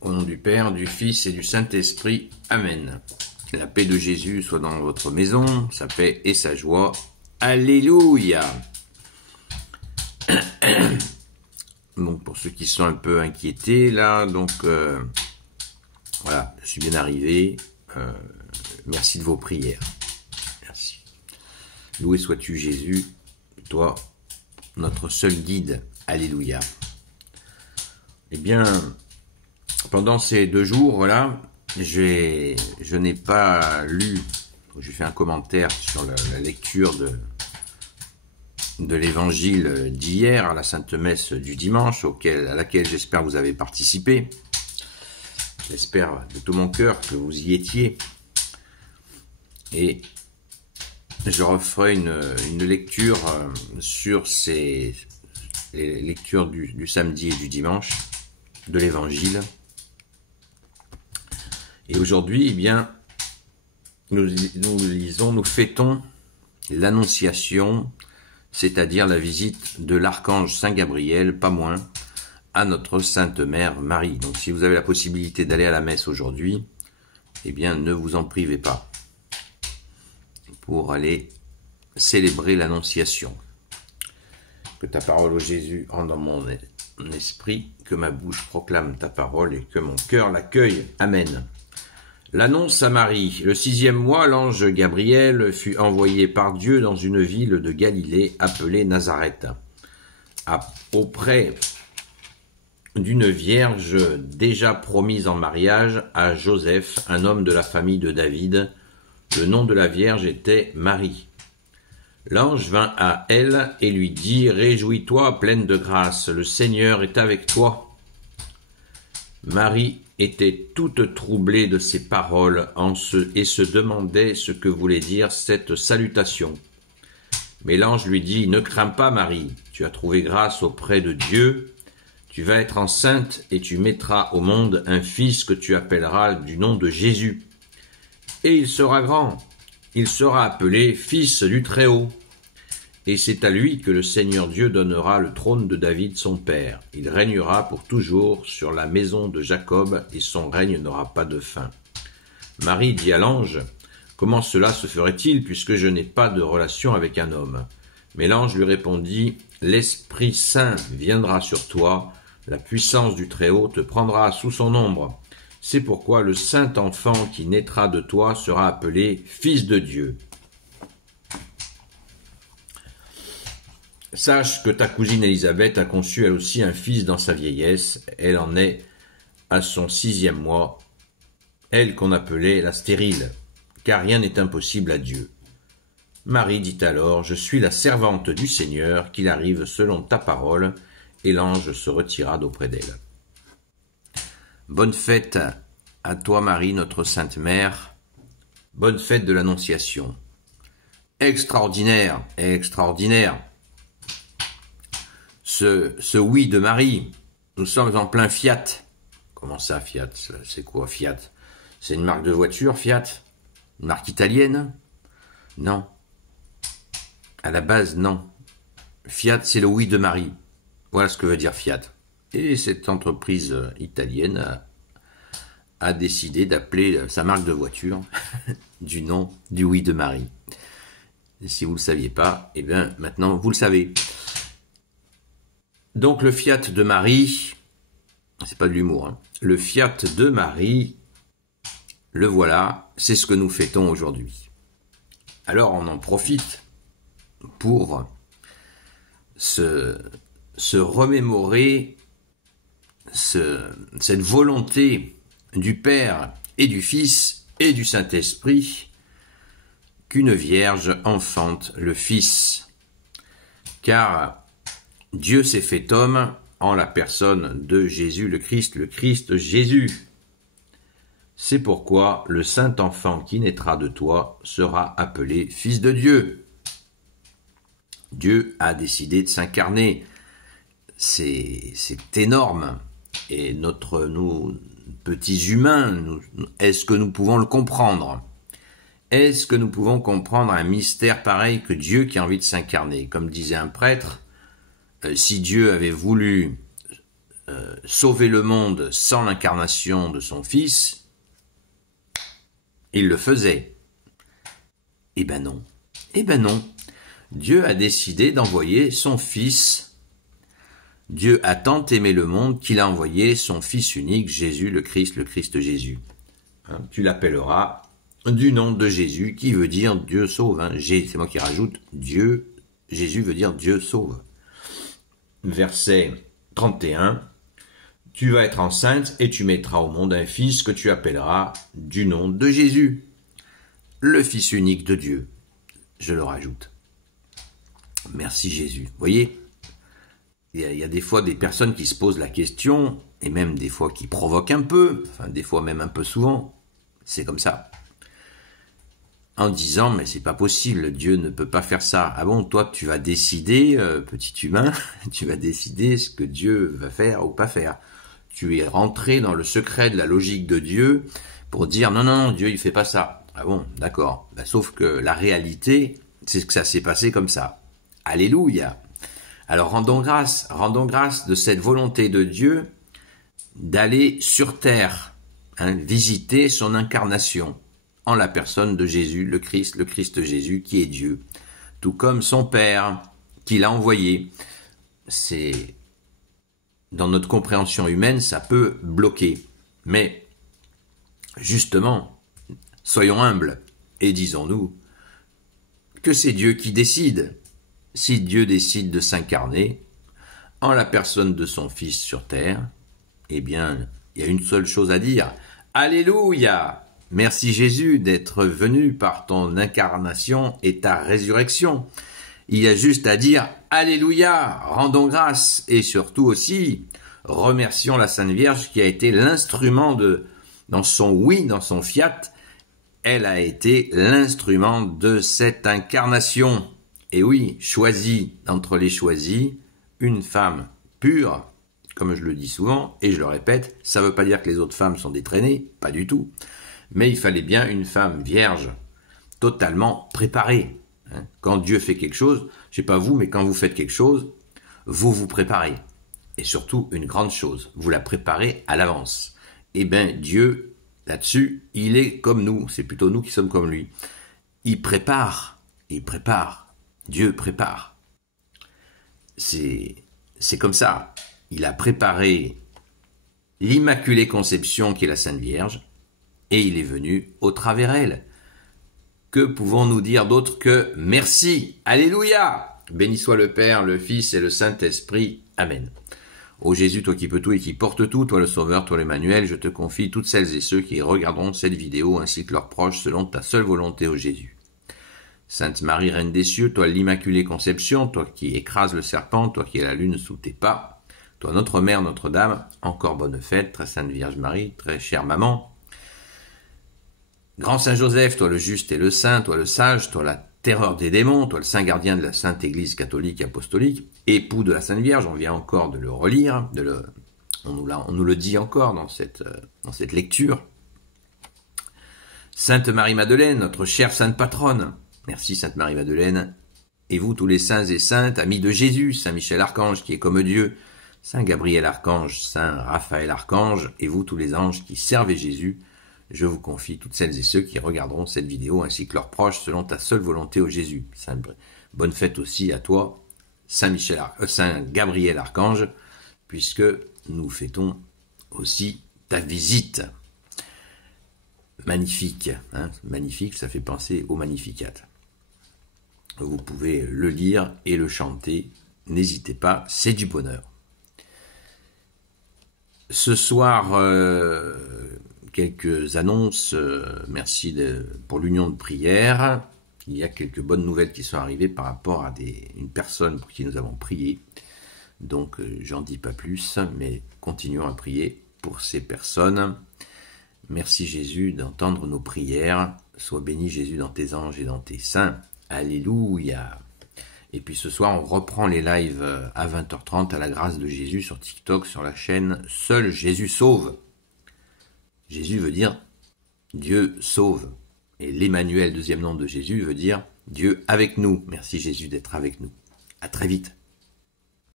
Au nom du Père, du Fils et du Saint-Esprit. Amen. La paix de Jésus soit dans votre maison, sa paix et sa joie. Alléluia. Donc pour ceux qui sont un peu inquiétés là, donc voilà, je suis bien arrivé. Merci de vos prières. Merci. Loué sois-tu Jésus, toi, notre seul guide. Alléluia. Eh bien, pendant ces 2 jours, voilà, je n'ai pas lu, j'ai fait un commentaire sur la lecture de l'évangile d'hier à la Sainte Messe du dimanche, à laquelle j'espère vous avez participé. J'espère de tout mon cœur que vous y étiez. Et je referai une lecture sur les lectures du samedi et du dimanche de l'évangile. Et aujourd'hui, eh bien, nous fêtons l'Annonciation, c'est-à-dire la visite de l'archange Saint Gabriel, pas moins, à notre Sainte Mère Marie. Donc si vous avez la possibilité d'aller à la messe aujourd'hui, eh bien ne vous en privez pas pour aller célébrer l'Annonciation. Que ta parole, ô Jésus, rentre dans mon esprit, que ma bouche proclame ta parole et que mon cœur l'accueille. Amen. L'annonce à Marie. Le 6e mois, l'ange Gabriel fut envoyé par Dieu dans une ville de Galilée appelée Nazareth, auprès d'une vierge déjà promise en mariage à Joseph, un homme de la famille de David. Le nom de la vierge était Marie. L'ange vint à elle et lui dit « Réjouis-toi, pleine de grâce, le Seigneur est avec toi. » Marie était toute troublée de ces paroles et se demandait ce que voulait dire cette salutation. Mais l'ange lui dit « Ne crains pas, Marie, tu as trouvé grâce auprès de Dieu. Tu vas être enceinte et tu mettras au monde un fils que tu appelleras du nom de Jésus. Et il sera grand, il sera appelé Fils du Très-Haut. Et c'est à lui que le Seigneur Dieu donnera le trône de David son père. Il régnera pour toujours sur la maison de Jacob et son règne n'aura pas de fin. » Marie dit à l'ange « Comment cela se ferait-il puisque je n'ai pas de relation avec un homme ?» Mais l'ange lui répondit « L'Esprit Saint viendra sur toi, la puissance du Très-Haut te prendra sous son ombre. C'est pourquoi le saint enfant qui naîtra de toi sera appelé Fils de Dieu. Sache que ta cousine Élisabeth a conçu elle aussi un fils dans sa vieillesse. Elle en est à son 6e mois, elle qu'on appelait la stérile, car rien n'est impossible à Dieu. Marie dit alors, je suis la servante du Seigneur, qu'il arrive selon ta parole, et l'ange se retira d'auprès d'elle. Bonne fête à toi Marie, notre Sainte Mère, bonne fête de l'Annonciation. Extraordinaire, extraordinaire. Ce oui de Marie, nous sommes en plein Fiat. Comment ça, Fiat? C'est quoi, Fiat? C'est une marque de voiture, Fiat? Une marque italienne? Non. À la base, non. Fiat, c'est le oui de Marie. Voilà ce que veut dire Fiat. Et cette entreprise italienne a décidé d'appeler sa marque de voiture du nom du oui de Marie. Et si vous ne le saviez pas, eh bien, maintenant, vous le savez. Donc le Fiat de Marie, c'est pas de l'humour, hein. Le Fiat de Marie, le voilà, c'est ce que nous fêtons aujourd'hui. Alors on en profite pour se remémorer cette volonté du Père et du Fils et du Saint-Esprit qu'une vierge enfante le Fils. Car Dieu s'est fait homme en la personne de Jésus le Christ Jésus. C'est pourquoi le saint enfant qui naîtra de toi sera appelé Fils de Dieu. Dieu a décidé de s'incarner. C'est énorme. Et nous, petits humains, est-ce que nous pouvons le comprendre? Est-ce que nous pouvons comprendre un mystère pareil que Dieu qui a envie de s'incarner? Comme disait un prêtre, si Dieu avait voulu sauver le monde sans l'incarnation de son Fils, il le faisait. Eh ben non. Eh ben non. Dieu a décidé d'envoyer son Fils. Dieu a tant aimé le monde qu'il a envoyé son Fils unique, Jésus, le Christ Jésus. Hein, tu l'appelleras du nom de Jésus, qui veut dire Dieu sauve. Hein. C'est moi qui rajoute Dieu. Jésus veut dire Dieu sauve. Verset 31. Tu vas être enceinte et tu mettras au monde un fils que tu appelleras du nom de Jésus, le Fils unique de Dieu. Je le rajoute. Merci Jésus. Vous voyez, il y a des fois des personnes qui se posent la question, et même des fois qui provoquent un peu, enfin des fois même un peu souvent, c'est comme ça. En disant, mais c'est pas possible, Dieu ne peut pas faire ça. Ah bon, toi tu vas décider, petit humain, tu vas décider ce que Dieu va faire ou pas faire. Tu es rentré dans le secret de la logique de Dieu pour dire, non, Dieu il fait pas ça. Ah bon, d'accord. Ben, sauf que la réalité, c'est que ça s'est passé comme ça. Alléluia. Alors rendons grâce de cette volonté de Dieu d'aller sur terre, hein, visiter son incarnation en la personne de Jésus, le Christ Jésus qui est Dieu, tout comme son Père qui l'a envoyé. C'est dans notre compréhension humaine, ça peut bloquer. Mais justement, soyons humbles et disons-nous que c'est Dieu qui décide. Si Dieu décide de s'incarner en la personne de son Fils sur terre, eh bien, il y a une seule chose à dire. Alléluia! Merci Jésus d'être venu par ton incarnation et ta résurrection. Il y a juste à dire Alléluia, rendons grâce et surtout aussi remercions la Sainte Vierge qui a été l'instrument dans son oui, dans son fiat, elle a été l'instrument de cette incarnation. Et oui, choisie d'entre les choisis, une femme pure, comme je le dis souvent, et je le répète, ça ne veut pas dire que les autres femmes sont des traînées, pas du tout, mais il fallait bien une femme vierge, totalement préparée. Quand Dieu fait quelque chose, je sais pas vous, mais quand vous faites quelque chose, vous vous préparez. Et surtout, une grande chose, vous la préparez à l'avance. Eh bien, Dieu, là-dessus, il est comme nous, c'est plutôt nous qui sommes comme lui. Il prépare. Dieu prépare. C'est comme ça. Il a préparé l'Immaculée Conception qui est la Sainte Vierge, et il est venu au travers elle. Que pouvons-nous dire d'autre que merci, alléluia, béni soit le Père, le Fils et le Saint-Esprit, amen. Ô Jésus, toi qui peux tout et qui portes tout, toi le Sauveur, toi l'Emmanuel, je te confie toutes celles et ceux qui regarderont cette vidéo ainsi que leurs proches selon ta seule volonté, ô Jésus. Sainte Marie, Reine des cieux, toi l'Immaculée Conception, toi qui écrases le serpent, toi qui es la lune sous tes pas, toi notre Mère, Notre-Dame, encore bonne fête, très Sainte Vierge Marie, très chère maman. Grand Saint Joseph, toi le juste et le saint, toi le sage, toi la terreur des démons, toi le saint gardien de la Sainte Église catholique et apostolique, époux de la Sainte Vierge, on vient encore de le relire, on nous le dit encore dans cette lecture. Sainte Marie-Madeleine, notre chère sainte patronne, merci Sainte Marie-Madeleine, et vous tous les saints et saintes, amis de Jésus, Saint Michel Archange qui est comme Dieu, Saint Gabriel Archange, Saint Raphaël Archange, et vous tous les anges qui servez Jésus, je vous confie toutes celles et ceux qui regarderont cette vidéo ainsi que leurs proches selon ta seule volonté, ô Jésus. Bonne fête aussi à toi, Saint Gabriel Archange, puisque nous fêtons aussi ta visite. Magnifique, hein, magnifique, ça fait penser au Magnificat. Vous pouvez le lire et le chanter, n'hésitez pas, c'est du bonheur. Ce soir, quelques annonces, merci pour l'union de prière. Il y a quelques bonnes nouvelles qui sont arrivées par rapport à une personne pour qui nous avons prié. Donc, j'en dis pas plus, mais continuons à prier pour ces personnes. Merci Jésus d'entendre nos prières. Sois béni Jésus dans tes anges et dans tes saints. Alléluia. Et puis ce soir, on reprend les lives à 20h30 à la grâce de Jésus sur TikTok, sur la chaîne Seul Jésus sauve. Jésus veut dire Dieu sauve. Et l'Emmanuel, deuxième nom de Jésus, veut dire Dieu avec nous. Merci Jésus d'être avec nous. À très vite.